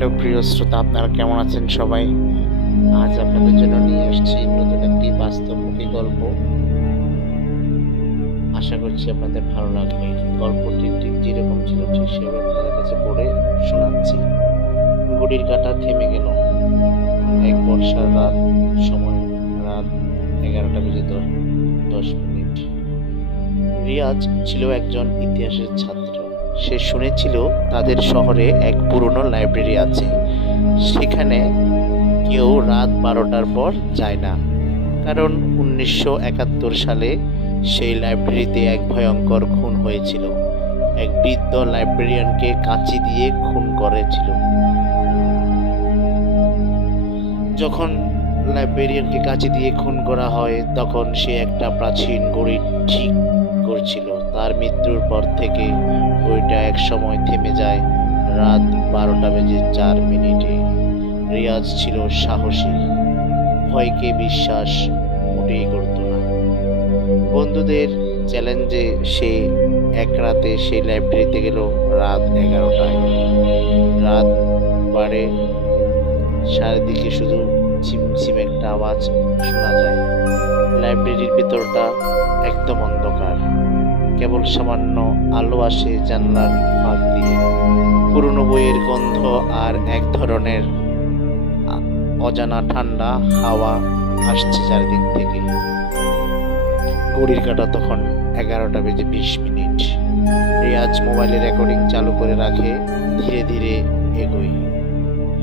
Hello প্রিয় শ্রোতা, আপনারা কেমন আছেন সবাই? আজ আপনাদের জন্য নিয়ে আসছি নতুন একটি বাস্তবমুখী গল্প। আশা করছি আপনাদের ভালো লাগবে। গল্পটি ঠিক যেরকম ছিল ঠিক সেভাবে আপনাদের কাছে পড়ে শোনাচ্ছি। ঘড়ির কাঁটা থেমে গেল। এক বর্ষার রাত, সময় রাত 11টা বেজে 10 মিনিট। রিয়াজ ছিল একজন ইতিহাসের ছাত্র। সে শুনেছিল তাদের শহরে এক পুরনো লাইব্রেরি আছে। সেখানে কেউ রাত 12টার পর যায় না, কারণ 1971 সালে সেই লাইব্রেরিতে এক ভয়ঙ্কর খুন হয়েছিল। এক বৃদ্ধ লাইব্রেরিয়ানকে কাঁচি দিয়ে খুন করেছিল। যখন লাইব্রেরিয়ানকে কাঁচি দিয়ে খুন করা হয়, তখন সে একটা প্রাচীন ঘড়ি ঠিক করছিল। তার মৃত্যুর পর থেকে ঘড়িটা এক সময় থেমে যায় রাত 12টা বেজে 4 মিনিটে। রিয়াজ ছিল সাহসী, ভয়কে বিশ্বাস মোটেই করত না। বন্ধুদের চ্যালেঞ্জে সে এক রাতে সেই লাইব্রেরিতে গেল রাত 11টায়। রাত বাড়ে, চারিদিকে শুধু ঝিমঝিম একটা আওয়াজ শোনা যায়। লাইব্রেরির ভেতরটা একদম অন্ধকার, কেবল সামান্য আলো আসে জানলার ফাঁক দিয়ে। পুরনো বইয়ের গন্ধ আর এক ধরনের অজানা ঠান্ডা হাওয়া আসছে চারিদিক থেকে। ঘড়ির কাঁটা তখন 11টা বেজে 20 মিনিট। রিয়াজ মোবাইলে রেকর্ডিং চালু করে রাখে, ধীরে ধীরে এগোয়।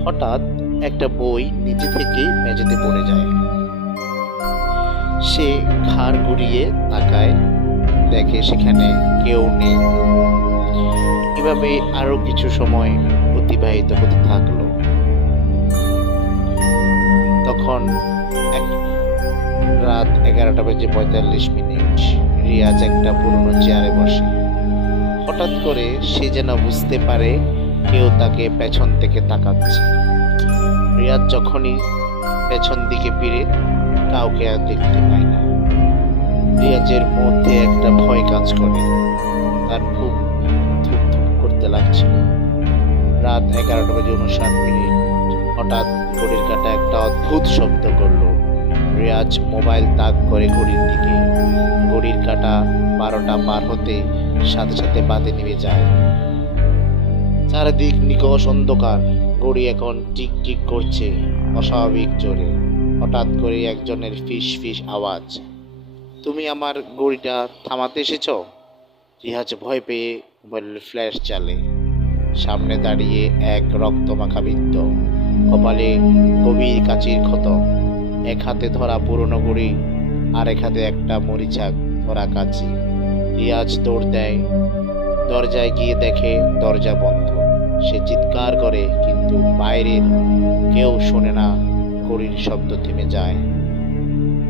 হঠাৎ একটা বই নিচে থেকে মেঝেতে পড়ে যায়। সে ঘাড় ঘুরিয়ে তাকায়, দেখে সেখানে কেউ নেই। এভাবে আরো কিছু সময় অতিবাহিত হতে থাকলো। তখন রাত 11টা বেজে 45 মিনিট। রিয়াজ একটা পুরনো চেয়ারে বসে। হঠাৎ করে সে যেন বুঝতে পারে কেউ তাকে পেছন থেকে তাকাচ্ছে। রিয়াজ যখনই পেছন দিকে ফিরে, কাউকে আর দেখতে পায় না। রিয়াজের মধ্যে একটা ভয় কাজ করে, তার খুব ধুকধুক করতে লাগছিল। রাত 11টা বেজে 59 মিনিট। হঠাৎ ঘড়ির কাঁটা একটা অদ্ভুত শব্দ করলো। রিয়াজ মোবাইল তাক করে ঘড়ির দিকে। ঘড়ির কাঁটা 12টা পার হতে সাথে সাথে বাতি নিভে যায়। চারিদিক নিকষ অন্ধকার। ঘড়ি এখন টিক টিক করছে অস্বাভাবিক জোরে। হঠাৎ করে একজনের ফিস ফিস আওয়াজ, তুমি আমার ঘড়িটা থামাতে এসেছ? রিয়াজ ভয় পেয়ে মোবাইলের ফ্ল্যাশ চালে। সামনে দাঁড়িয়ে এক রক্তমাখা বৃদ্ধ, কপালে গভীর কাচির ক্ষত, এক হাতে ধরা পুরনো ঘড়ি, আর এক হাতে একটা মরিচা ধরা কাচি। রিয়াজ দৌড় দেয়। দরজায় গিয়ে দেখে দরজা বন্ধ। সে চিৎকার করে, কিন্তু বাইরের কেউ শোনে না। ঘড়ির শব্দ থেমে যায়।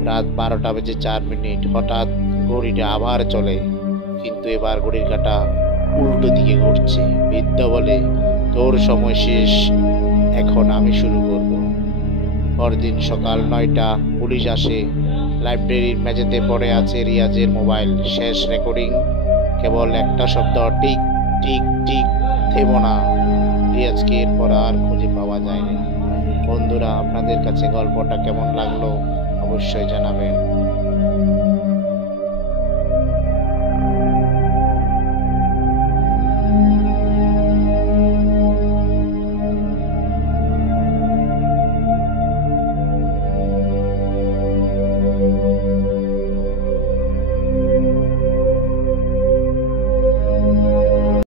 রাত 12টা বেজে 4 মিনিট। হঠাৎ ঘড়িটা আবার চলে, কিন্তু এবার ঘড়ির কাঁটা উল্টো দিকে ঘুরছে। বৃদ্ধ বলে, তোর সময় শেষ, এখন আমি শুরু করব। পরদিন সকাল 9টা। পুলিশ আসে। লাইব্রেরির মেঝেতে পড়ে আছে রিয়াজের মোবাইল। শেষ রেকর্ডিং, কেবল একটা শব্দ, টিক টিক টিক, থেমো না। রিয়াজকে এরপর আর খুঁজে পাওয়া যায়নি। বন্ধুরা, আপনাদের কাছে গল্পটা কেমন লাগলো অবশ্যই জানাবেন।